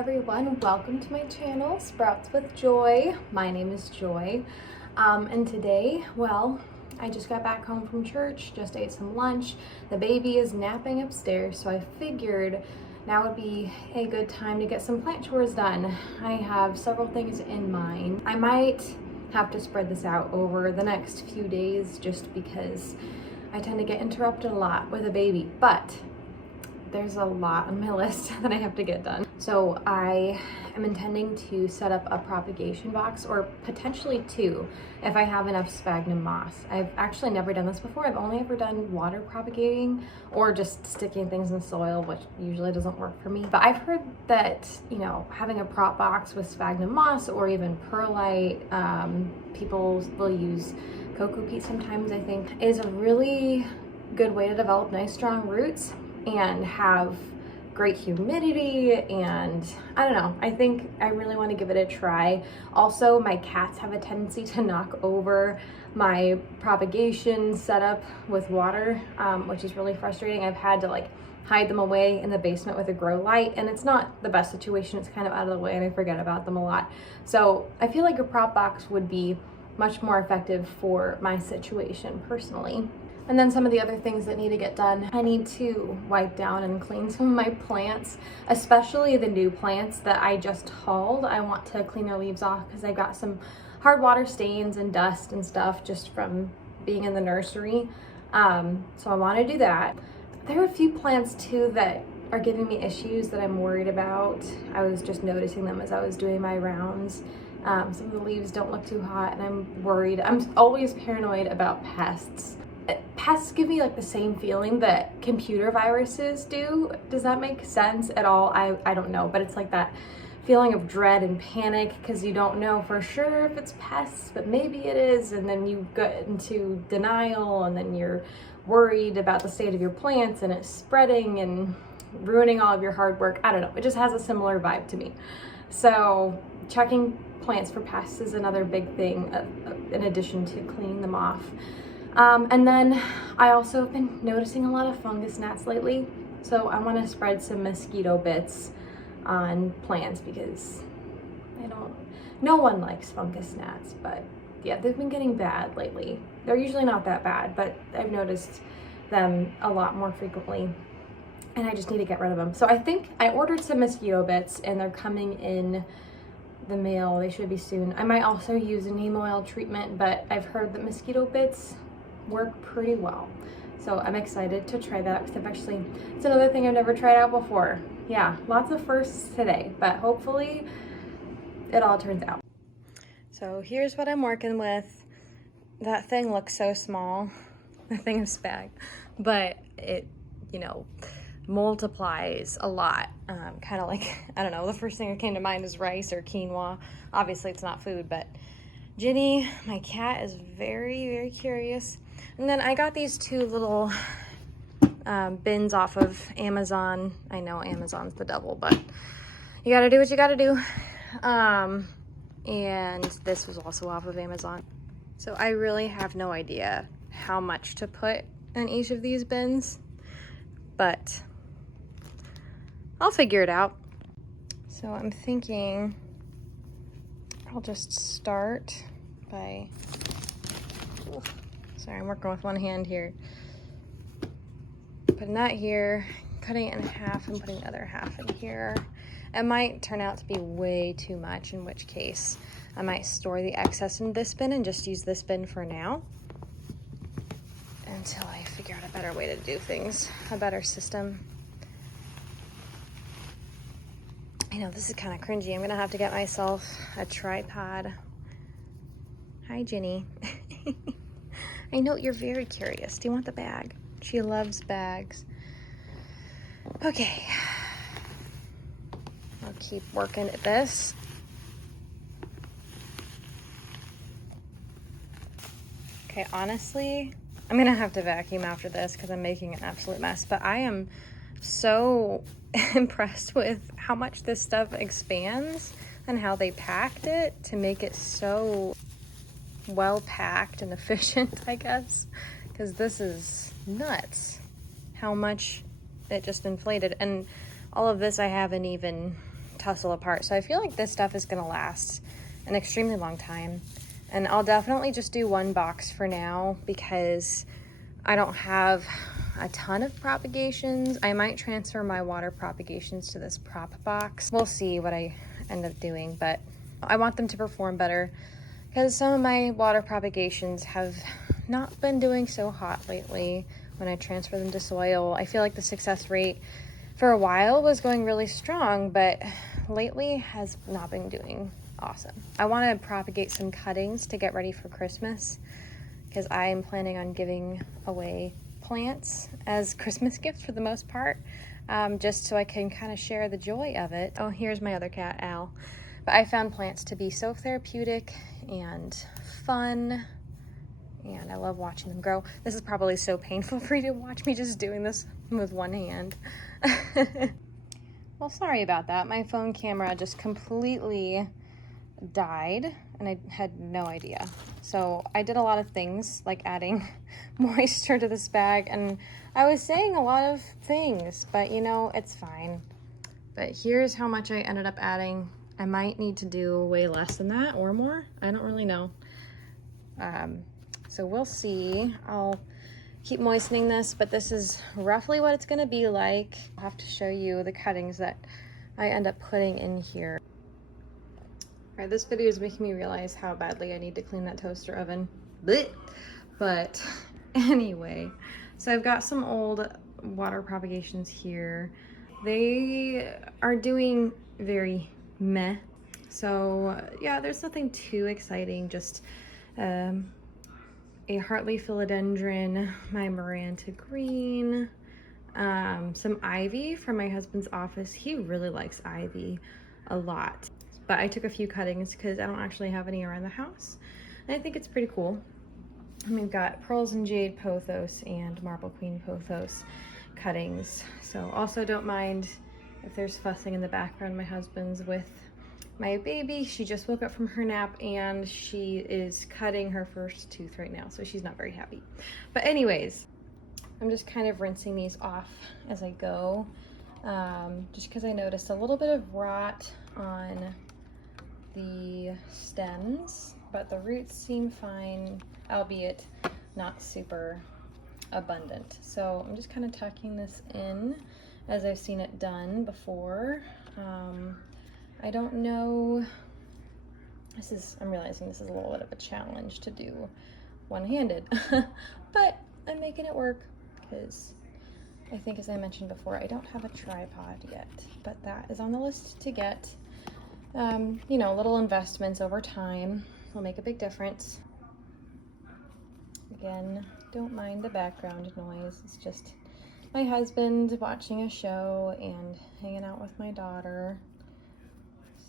everyone, welcome to my channel, Sprouts with Joy. My name is Joy, and today, well, I just got back home from church, just ate some lunch. The baby is napping upstairs, so I figured now would be a good time to get some plant chores done. I have several things in mind. I might have to spread this out over the next few days just because I tend to get interrupted a lot with a baby, but there's a lot on my list that I have to get done. So I am intending to set up a propagation box, or potentially two if I have enough sphagnum moss. I've actually never done this before. I've only ever done water propagating or just sticking things in the soil, which usually doesn't work for me. But I've heard that, you know, having a prop box with sphagnum moss or even perlite, people will use cocoa peat sometimes, I think, is a really good way to develop nice strong roots and have great humidity. And I don't know, I think I really want to give it a try. Also, my cats have a tendency to knock over my propagation setup with water, which is really frustrating. I've had to hide them away in the basement with a grow light, and it's not the best situation. It's kind of out of the way and I forget about them a lot. So I feel like a prop box would be much more effective for my situation personally. And then some of the other things that need to get done, I need to wipe down and clean some of my plants, especially the new plants that I just hauled. I want to clean their leaves off because I got some hard water stains and dust and stuff just from being in the nursery. So I want to do that. There are a few plants too that are giving me issues that I'm worried about. I was just noticing them as I was doing my rounds. Some of the leaves don't look too hot and I'm worried. I'm always paranoid about pests. Pests give me the same feeling that computer viruses do. Does that make sense at all? I don't know, but it's like that feeling of dread and panic because you don't know for sure if it's pests, but maybe it is, and then you get into denial, and then you're worried about the state of your plants and it's spreading and ruining all of your hard work. I don't know, it just has a similar vibe to me. So checking plants for pests is another big thing in addition to cleaning them off. And then I also have been noticing a lot of fungus gnats lately. So I want to spread some mosquito bits on plants because no one likes fungus gnats, but yeah, they've been getting bad lately. They're usually not that bad, but I've noticed them a lot more frequently and I just need to get rid of them. So I think I ordered some mosquito bits and they're coming in the mail. They should be soon. I might also use a neem oil treatment, but I've heard that mosquito bits work pretty well. So I'm excited to try that because it's another thing I've never tried out before. Yeah, lots of firsts today, but hopefully it all turns out. So here's what I'm working with. That thing looks so small, the thing of spag, but it, multiplies a lot. Kind of I don't know, the first thing that came to mind is rice or quinoa. Obviously it's not food, but Ginny, my cat, is very, very curious. And then I got these two little bins off of Amazon. I know Amazon's the devil, but you gotta do what you gotta do. And this was also off of Amazon. So I really have no idea how much to put in each of these bins, but I'll figure it out. So I'm thinking I'll just start by, sorry, I'm working with one hand here. Putting that here, cutting it in half and putting the other half in here. It might turn out to be way too much, in which case I might store the excess in this bin and just use this bin for now until I figure out a better way to do things, a better system. I know this is kind of cringy. I'm gonna have to get myself a tripod. Hi, Ginny. I know you're very curious. Do you want the bag? She loves bags. Okay. I'll keep working at this. Okay, honestly, I'm gonna have to vacuum after this because I'm making an absolute mess, but I am so impressed with how much this stuff expands and how they packed it to make it so well packed and efficient, I guess, because this is nuts how much it just inflated. And all of this I haven't even tussle apart. So I feel like this stuff is gonna last an extremely long time. And I'll definitely just do one box for now because I don't have a ton of propagations. I might transfer my water propagations to this prop box. We'll see what I end up doing, but I want them to perform better because some of my water propagations have not been doing so hot lately when I transfer them to soil. I feel like the success rate for a while was going really strong, but lately has not been doing awesome. I want to propagate some cuttings to get ready for Christmas because I am planning on giving away plants as Christmas gifts for the most part, just so I can kind of share the joy of it. Oh, here's my other cat, Al. But I found plants to be so therapeutic and fun, and I love watching them grow. This is probably so painful for you to watch me just doing this with one hand. Well, sorry about that. My phone camera just completely died and I had no idea. So I did a lot of things like adding moisture to this bag, and I was saying a lot of things, but you know, it's fine. But here's how much I ended up adding. I might need to do way less than that or more. I don't really know. So we'll see. I'll keep moistening this, but this is roughly what it's gonna be like. I'll have to show you the cuttings that I end up putting in here. All right, this video is making me realize how badly I need to clean that toaster oven. Blech. But anyway, so I've got some old water propagations here. They are doing very meh. So yeah, there's nothing too exciting, just a Hartley philodendron, my Maranta green, some ivy from my husband's office. He really likes ivy a lot. But I took a few cuttings because I don't actually have any around the house. And I think it's pretty cool. And we've got Pearls and Jade Pothos and Marble Queen Pothos cuttings. So also don't mind if there's fussing in the background. My husband's with my baby. She just woke up from her nap and she is cutting her first tooth right now, so she's not very happy. But anyways, I'm just kind of rinsing these off as I go, just because I noticed a little bit of rot on the stems, but the roots seem fine, albeit not super abundant. So I'm just kind of tucking this in as I've seen it done before. I don't know, I'm realizing this is a little bit of a challenge to do one-handed, but I'm making it work because I think, as I mentioned before, I don't have a tripod yet, but that is on the list to get. You know, little investments over time will make a big difference. Again, don't mind the background noise. It's just my husband watching a show and hanging out with my daughter.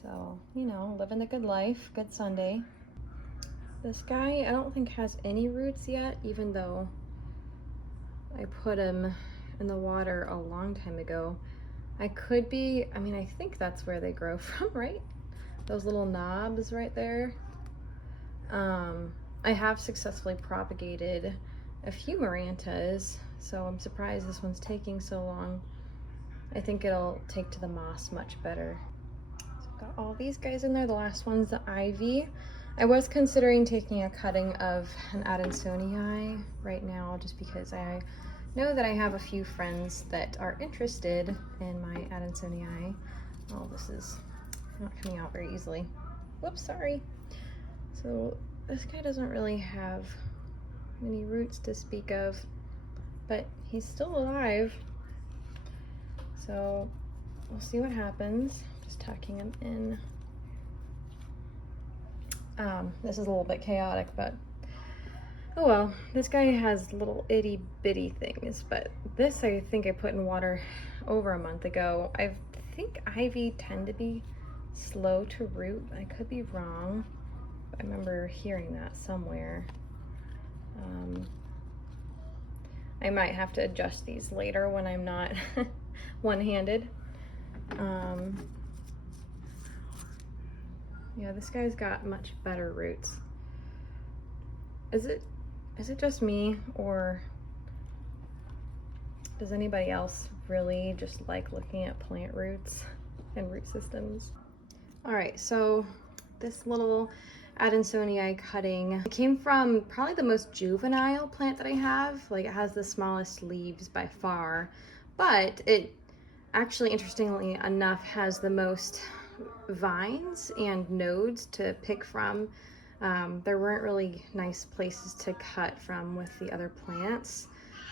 So, you know, living the good life, good Sunday. This guy, I don't think has any roots yet, even though I put him in the water a long time ago. I think that's where they grow from, right? Those little knobs right there. I have successfully propagated a few Marantas, so I'm surprised this one's taking so long. I think it'll take to the moss much better. Got all these guys in there. The last one's the ivy. I was considering taking a cutting of an Adansonii right now, just because I know that I have a few friends that are interested in my Adansonii. Oh, this is not coming out very easily. Whoops, sorry. So this guy doesn't really have many roots to speak of, but he's still alive. So we'll see what happens. Just tucking him in. This is a little bit chaotic, but oh well. This guy has little itty bitty things, but this I think I put in water over a month ago. I think ivy tend to be slow to root. I could be wrong. I remember hearing that somewhere. I might have to adjust these later when I'm not one-handed. Yeah, this guy's got much better roots. Is it just me, or does anybody else really just like looking at plant roots? and root systems. All right, so this little Adansonii cutting, it came from probably the most juvenile plant that I have. Like, it has the smallest leaves by far, but it actually, interestingly enough, has the most vines and nodes to pick from. There weren't really nice places to cut from with the other plants,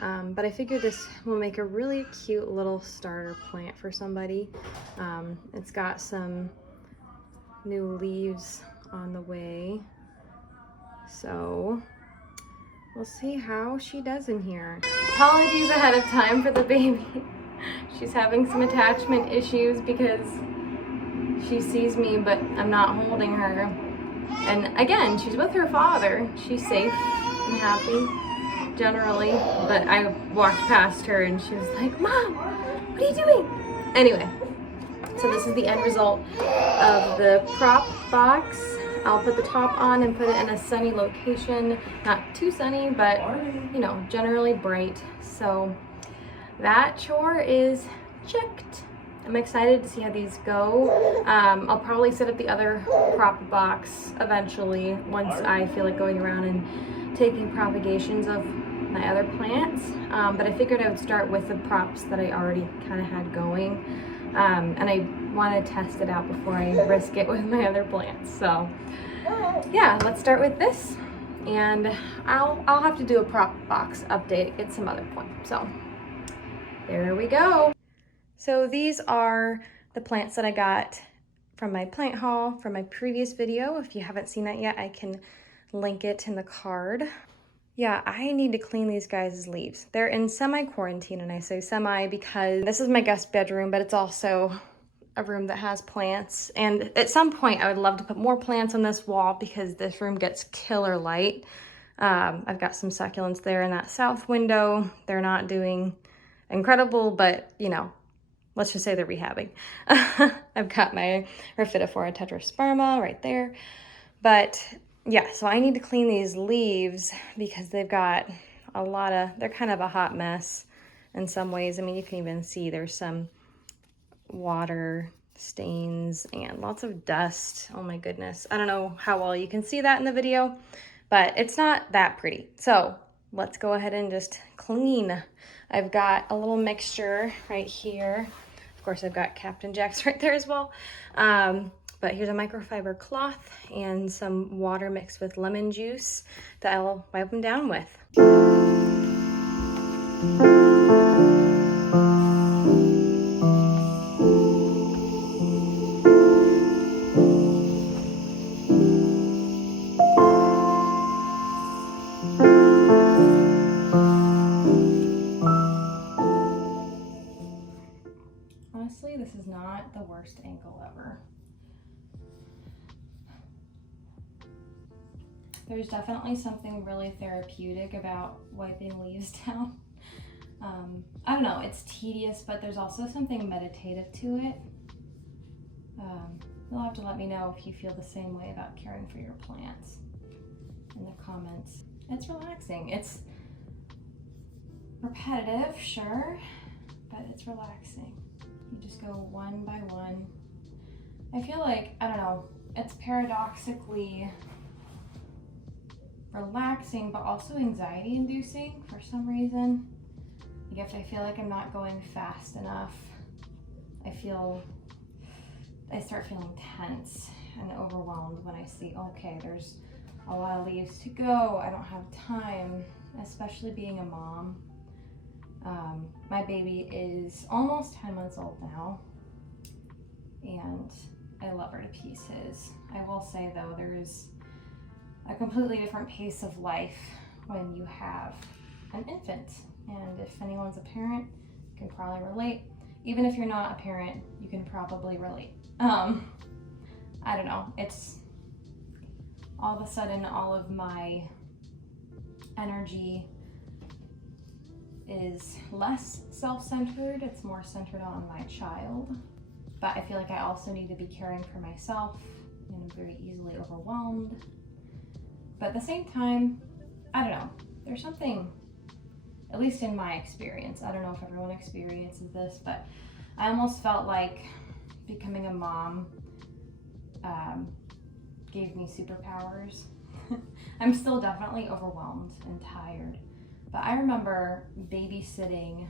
but I figured this will make a really cute little starter plant for somebody. It's got some new leaves on the way, so we'll see how she does in here. Apologies ahead of time for the baby. She's having some attachment issues because she sees me but I'm not holding her. And again, she's with her father. She's safe and happy generally, but I walked past her and she was like, "Mom, what are you doing?" Anyway, so this is the end result of the prop box. I'll put the top on and put it in a sunny location. Not too sunny, but you know, generally bright. So that chore is checked. I'm excited to see how these go. I'll probably set up the other prop box eventually once I feel like going around and taking propagations of my other plants. But I figured I would start with the props that I already kind of had going. And I want to test it out before I risk it with my other plants. So yeah, let's start with this. And I'll have to do a prop box update at some other point. So there we go. So these are the plants that I got from my plant haul from my previous video. If you haven't seen that yet, I can link it in the card. Yeah, I need to clean these guys' leaves. They're in semi-quarantine, and I say semi because this is my guest bedroom, but it's also a room that has plants. And at some point, I would love to put more plants on this wall because this room gets killer light. I've got some succulents there in that south window. They're not doing incredible, but you know, let's just say they're rehabbing. I've got my Rhaphidophora tetrasperma right there. But yeah, so I need to clean these leaves because they've got a lot of, they're kind of a hot mess in some ways. I mean, you can even see there's some water stains and lots of dust. Oh my goodness. I don't know how well you can see that in the video, but it's not that pretty. So let's go ahead and just clean. I've got a little mixture right here. Of course, I've got Captain Jack's right there as well. But here's a microfiber cloth and some water mixed with lemon juice that I'll wipe them down with. Honestly, this is not the worst angle ever. There's definitely something really therapeutic about wiping leaves down. I don't know, it's tedious, but there's also something meditative to it. You'll have to let me know if you feel the same way about caring for your plants in the comments. It's relaxing. It's repetitive, sure, but it's relaxing. You just go one by one. I feel like, I don't know, it's paradoxically relaxing, but also anxiety inducing for some reason. Like if I feel like I'm not going fast enough, I start feeling tense and overwhelmed when I see, okay, there's a lot of leaves to go. I don't have time, especially being a mom. My baby is almost 10 months old now, and I love her to pieces. I will say though, there's a completely different pace of life when you have an infant. And if anyone's a parent, you can probably relate. Even if you're not a parent, you can probably relate. I don't know, it's all of a sudden all of my energy is less self-centered. It's more centered on my child. But I feel like I also need to be caring for myself, and I'm very easily overwhelmed. But at the same time, I don't know, there's something, at least in my experience, I don't know if everyone experiences this, but I almost felt like becoming a mom gave me superpowers. I'm still definitely overwhelmed and tired, but I remember babysitting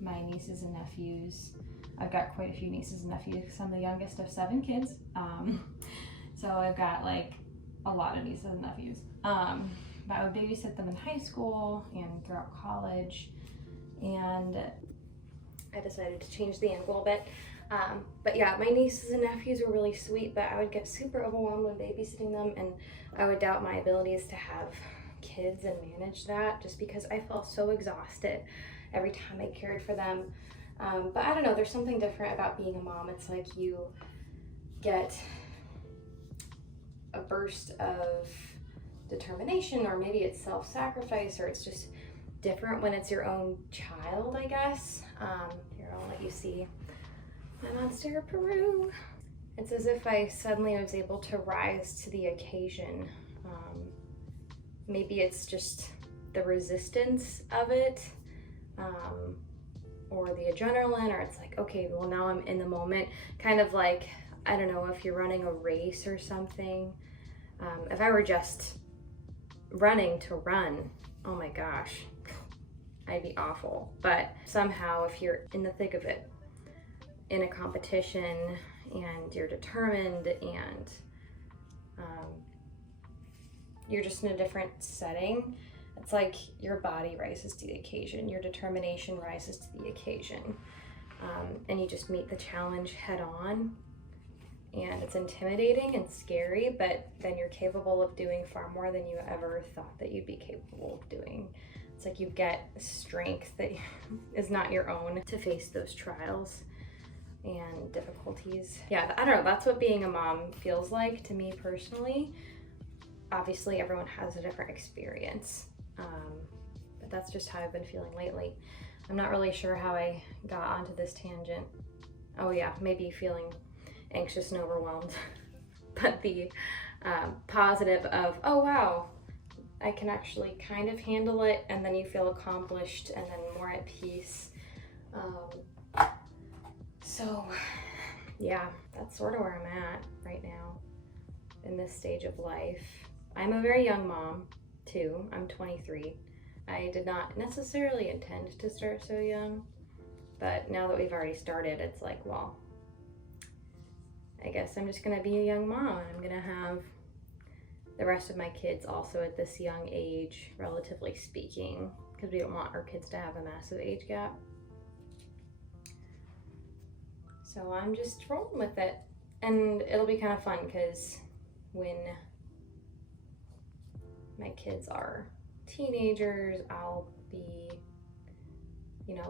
my nieces and nephews. I've got quite a few nieces and nephews because I'm the youngest of 7 kids. So I've got like a lot of nieces and nephews. But I would babysit them in high school and throughout college. And I decided to change the end a little bit. But yeah, my nieces and nephews were really sweet, but I would get super overwhelmed when babysitting them, and I would doubt my abilities to have kids and manage that just because I felt so exhausted every time I cared for them. But I don't know, there's something different about being a mom. It's like you get a burst of determination, or maybe it's self-sacrifice, or it's just different when it's your own child, I guess. Here, I'll let you see my monster Peru. It's as if I suddenly was able to rise to the occasion. Maybe it's just the resistance of it, or the adrenaline, or it's like, okay, well now I'm in the moment. Kind of like, I don't know, if you're running a race or something. If I were just running to run, oh my gosh, I'd be awful. But somehow if you're in the thick of it, in a competition, and you're determined, and you're just in a different setting, it's like your body rises to the occasion, your determination rises to the occasion, and you just meet the challenge head on. And it's intimidating and scary, but then you're capable of doing far more than you ever thought that you'd be capable of doing. It's like you get strength that is not your own to face those trials and difficulties. Yeah, I don't know, that's what being a mom feels like to me personally. Obviously, everyone has a different experience, but that's just how I've been feeling lately. I'm not really sure how I got onto this tangent. Oh yeah, maybe feeling anxious and overwhelmed. But the positive of, oh wow, I can actually kind of handle it, and then you feel accomplished and then more at peace. So yeah, that's sort of where I'm at right now in this stage of life. I'm a very young mom too. I'm 23. I did not necessarily intend to start so young, but now that we've already started, it's like, well, I guess I'm just gonna be a young mom, and I'm gonna have the rest of my kids also at this young age, relatively speaking, because we don't want our kids to have a massive age gap. So I'm just rolling with it, and it'll be kind of fun because when my kids are teenagers, I'll be,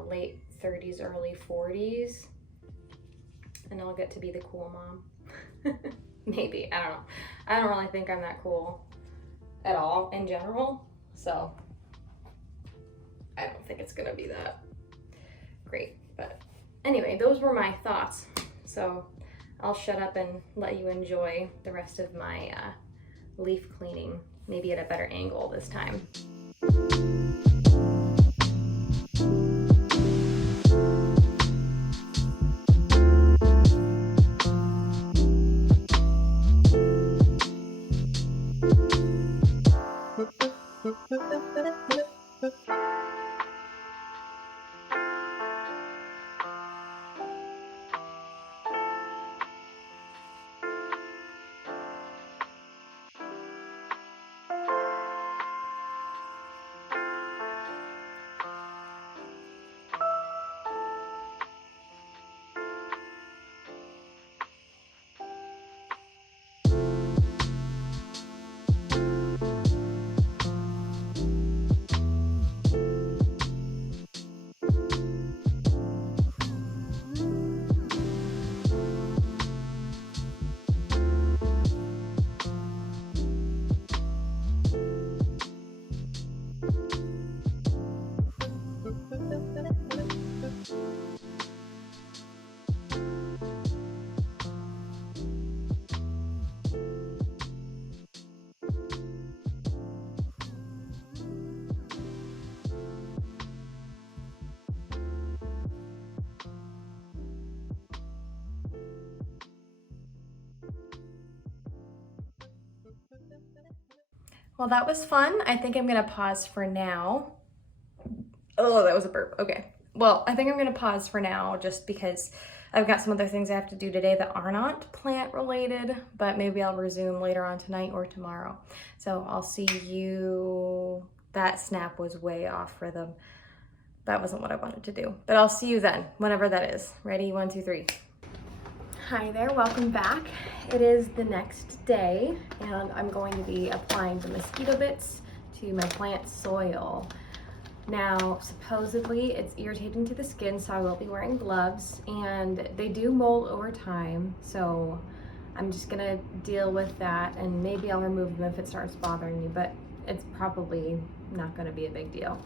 late 30s, early 40s, and I'll get to be the cool mom. Maybe, I don't know. I don't really think I'm that cool at all in general, so I don't think it's gonna be that great. But anyway, those were my thoughts. So I'll shut up and let you enjoy the rest of my leaf cleaning, maybe at a better angle this time. Well, that was fun. I think I'm gonna pause for now. Oh, that was a burp. Okay. Well, I think I'm gonna pause for now just because I've got some other things I have to do today that are not plant related, but maybe I'll resume later on tonight or tomorrow. So I'll see you. That snap was way off rhythm. That wasn't what I wanted to do, but I'll see you then, whenever that is. Ready? 1, 2, 3. Hi there, welcome back. It is the next day and I'm going to be applying the mosquito bits to my plant soil. Now, supposedly it's irritating to the skin, so I will be wearing gloves, and they do mold over time, so I'm just gonna deal with that, and maybe I'll remove them if it starts bothering me, but it's probably not gonna be a big deal.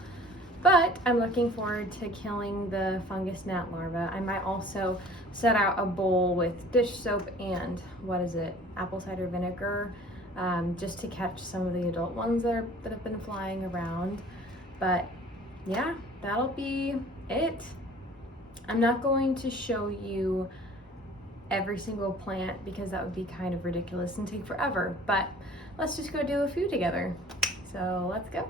But I'm looking forward to killing the fungus gnat larva. I might also set out a bowl with dish soap and, apple cider vinegar, just to catch some of the adult ones that have been flying around. But yeah, that'll be it. I'm not going to show you every single plant because that would be kind of ridiculous and take forever, but let's just go do a few together. So let's go.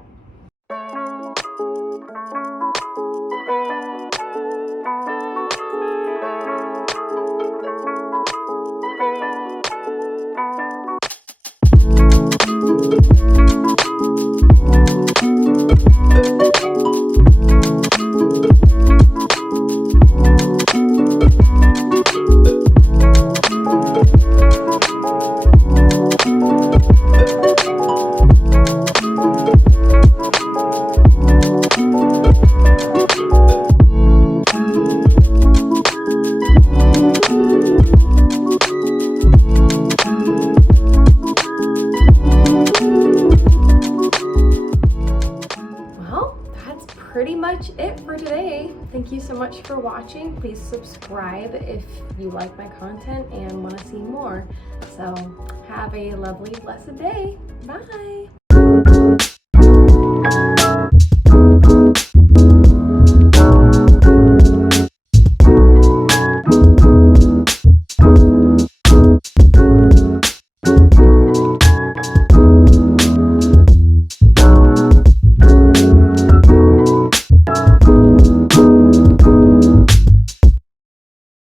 Pretty much it for today. Thank you so much for watching. Please subscribe if you like my content and want to see more. So have a lovely, blessed day. Bye.